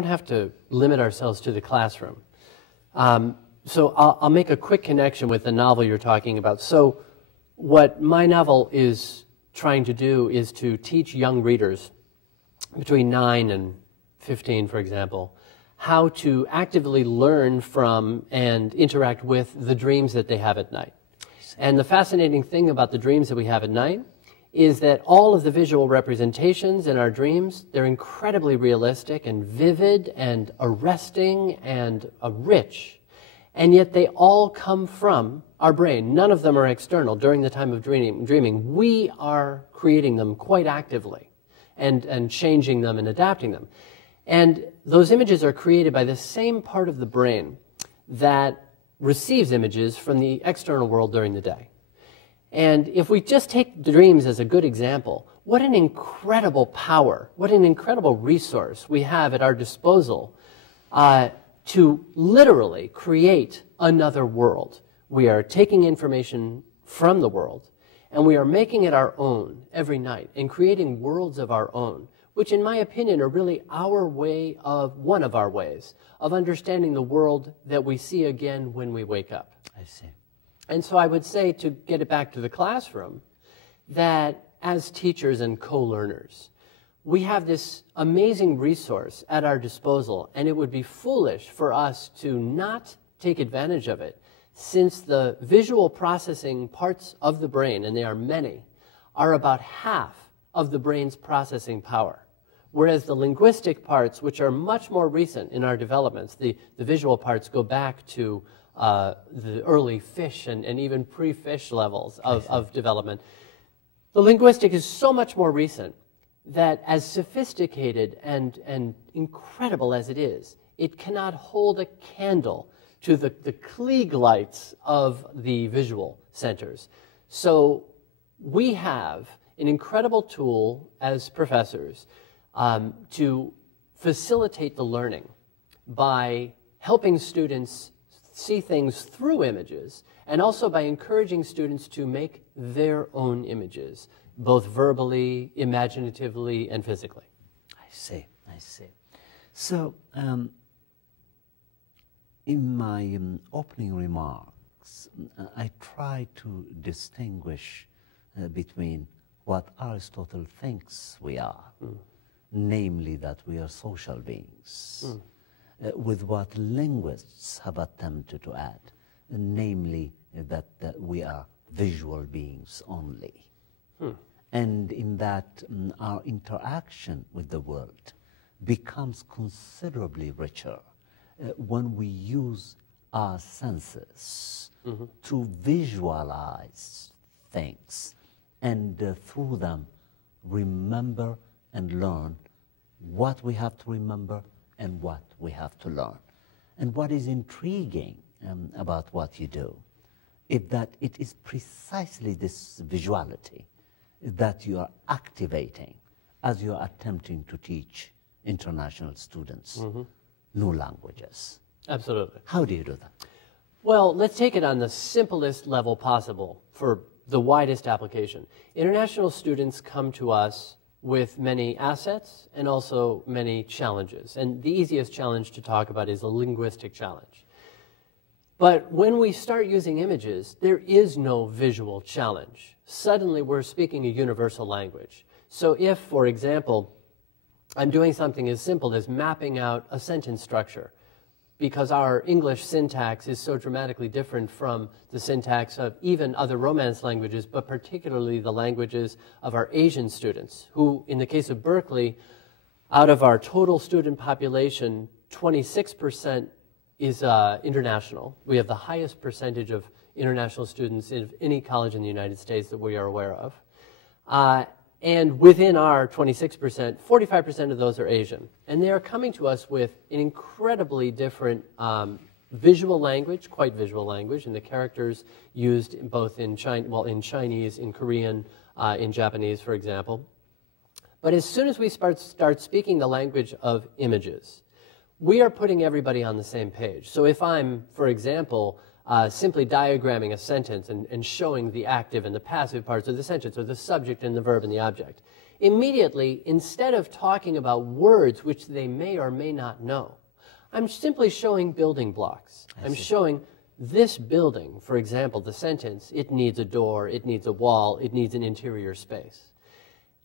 don't have to limit ourselves to the classroom. So I'll make a quick connection with the novel you're talking about. So what my novel is trying to do is to teach young readers between 9 and 15, for example, how to actively learn from and interact with the dreams that they have at night. And the fascinating thing about the dreams that we have at night is that all of the visual representations in our dreams, they're incredibly realistic and vivid and arresting and rich. And yet they all come from our brain. None of them are external. During the time of dreaming, we are creating them quite actively and changing them and adapting them. And those images are created by the same part of the brain that receives images from the external world during the day. And if we just take dreams as a good example, what an incredible power, what an incredible resource we have at our disposal to literally create another world. We are taking information from the world, and we are making it our own every night and creating worlds of our own, which in my opinion are really our way of, one of our ways, of understanding the world that we see again when we wake up. I see. And so I would say, to get it back to the classroom, that as teachers and co-learners, we have this amazing resource at our disposal, and it would be foolish for us to not take advantage of it, since the visual processing parts of the brain, and they are many, are about half of the brain's processing power. Whereas the linguistic parts, which are much more recent in our developments, the visual parts go back to the early fish and even pre-fish levels of development. The linguistic is so much more recent that, as sophisticated and incredible as it is, it cannot hold a candle to the Klieg lights of the visual centers. So we have an incredible tool as professors to facilitate the learning by helping students see things through images, and also by encouraging students to make their own images, both verbally, imaginatively, and physically. I see, I see. So, in my opening remarks, I try to distinguish between what Aristotle thinks we are, namely that we are social beings, with what linguists have attempted to add, namely that we are visual beings only. And in that our interaction with the world becomes considerably richer when we use our senses to visualize things and through them remember and learn what we have to remember and what we have to learn. And what is intriguing about what you do is that it is precisely this visuality that you are activating as you are attempting to teach international students new languages. Absolutely. How do you do that? Well, let's take it on the simplest level possible for the widest application. International students come to us with many assets and also many challenges. And the easiest challenge to talk about is a linguistic challenge. But when we start using images, there is no visual challenge. Suddenly we're speaking a universal language. So if, for example, I'm doing something as simple as mapping out a sentence structure, because our English syntax is so dramatically different from the syntax of even other Romance languages, but particularly the languages of our Asian students, who, in the case of Berkeley, out of our total student population, 26% is international. We have the highest percentage of international students in any college in the United States that we are aware of. And within our 26%, 45% of those are Asian. And they are coming to us with an incredibly different visual language, quite visual language, and the characters used both in Chinese, in Korean, in Japanese, for example. But as soon as we start speaking the language of images, we are putting everybody on the same page. So if I'm, for example, simply diagramming a sentence and showing the active and the passive parts of the sentence, or the subject and the verb and the object, immediately, instead of talking about words which they may or may not know, I'm simply showing building blocks. I'm showing this building, for example, the sentence, it needs a door, it needs a wall, it needs an interior space.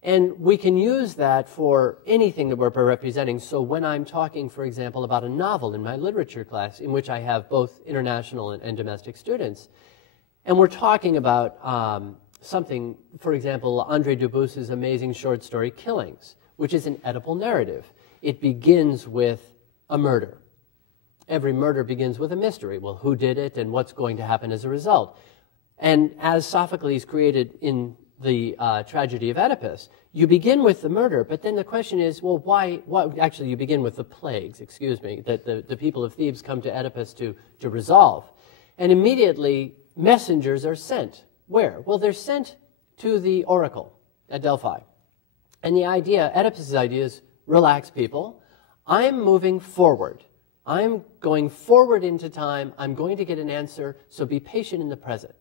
And we can use that for anything that we're representing. So when I'm talking, for example, about a novel in my literature class, in which I have both international and domestic students, and we're talking about something, for example, André Dubus's amazing short story, Killings, which is an Oedipal narrative. It begins with a murder. Every murder begins with a mystery. Well, who did it and what's going to happen as a result? And as Sophocles created in the tragedy of Oedipus, you begin with the murder, but then the question is, well, why actually, you begin with the plagues, excuse me, that the people of Thebes come to Oedipus to resolve. And immediately, messengers are sent. Where? Well, they're sent to the oracle at Delphi. And the idea, Oedipus's idea is, relax, people. I'm moving forward. I'm going forward into time. I'm going to get an answer, so be patient in the present.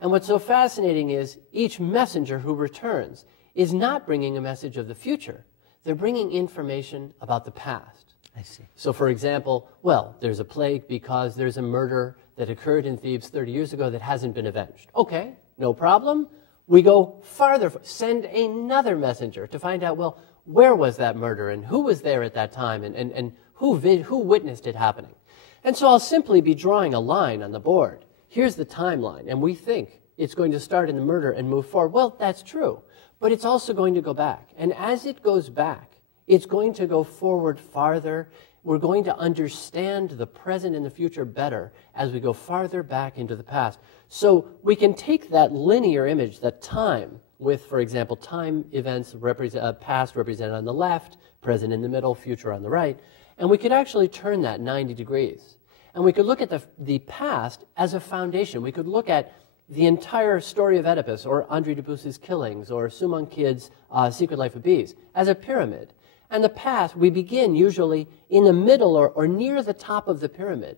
And what's so fascinating is each messenger who returns is not bringing a message of the future. They're bringing information about the past. I see. So, for example, well, there's a plague because there's a murder that occurred in Thebes 30 years ago that hasn't been avenged. Okay, no problem. We go farther, send another messenger to find out, well, where was that murder and who was there at that time and who witnessed it happening. And so I'll simply be drawing a line on the board. Here's the timeline, and we think it's going to start in the murder and move forward. Well, that's true, but it's also going to go back. And as it goes back, it's going to go forward farther. We're going to understand the present and the future better as we go farther back into the past. So we can take that linear image, that time, with, for example, time events, past represented on the left, present in the middle, future on the right, and we could actually turn that 90 degrees. And we could look at the past as a foundation. We could look at the entire story of Oedipus, or André Dubus's Killings, or Sumon Kid's Secret Life of Bees, as a pyramid. And the past, we begin usually in the middle or near the top of the pyramid.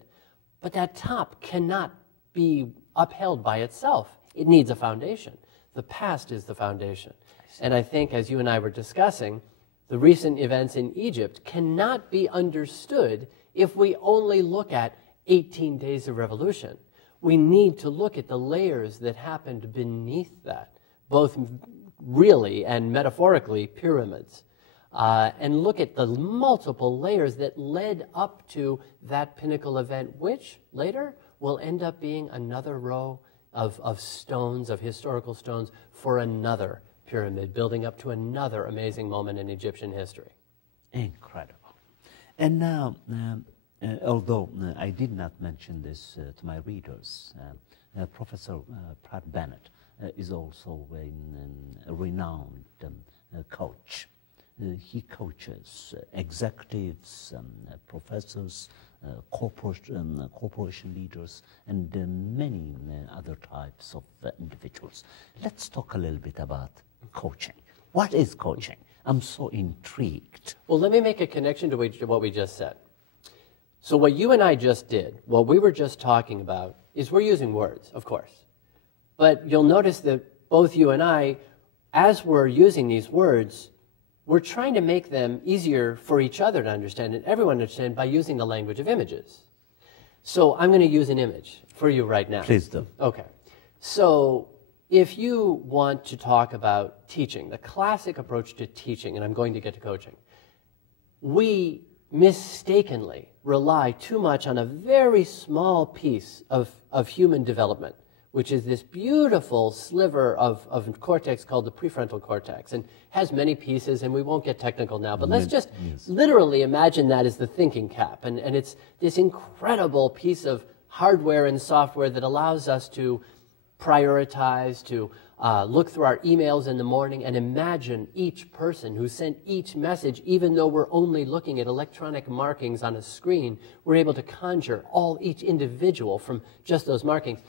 But that top cannot be upheld by itself. It needs a foundation. The past is the foundation. And I think, as you and I were discussing, the recent events in Egypt cannot be understood if we only look at 18 days of revolution. We need to look at the layers that happened beneath that, both really and metaphorically pyramids, and look at the multiple layers that led up to that pinnacle event, which later will end up being another row of stones, of historical stones, for another pyramid, building up to another amazing moment in Egyptian history. Incredible. And now, although I did not mention this to my readers, Professor Pratt Bennett is also a renowned coach. He coaches executives, professors, corporation leaders, and many other types of individuals. Let's talk a little bit about coaching. What is coaching? I'm so intrigued. Well, let me make a connection to what we just said. So what you and I just did, what we were just talking about, is we're using words, of course. But you'll notice that both you and I, as we're using these words, we're trying to make them easier for each other to understand and everyone to understand by using the language of images. So I'm going to use an image for you right now. Please do. Okay. So if you want to talk about teaching, the classic approach to teaching, and I'm going to get to coaching, we mistakenly rely too much on a very small piece of human development, which is this beautiful sliver of cortex called the prefrontal cortex, and has many pieces, and we won't get technical now, but let's just literally imagine that as the thinking cap, and it's this incredible piece of hardware and software that allows us to prioritize, to look through our emails in the morning and imagine each person who sent each message. Even though we're only looking at electronic markings on a screen, we're able to conjure each individual from just those markings.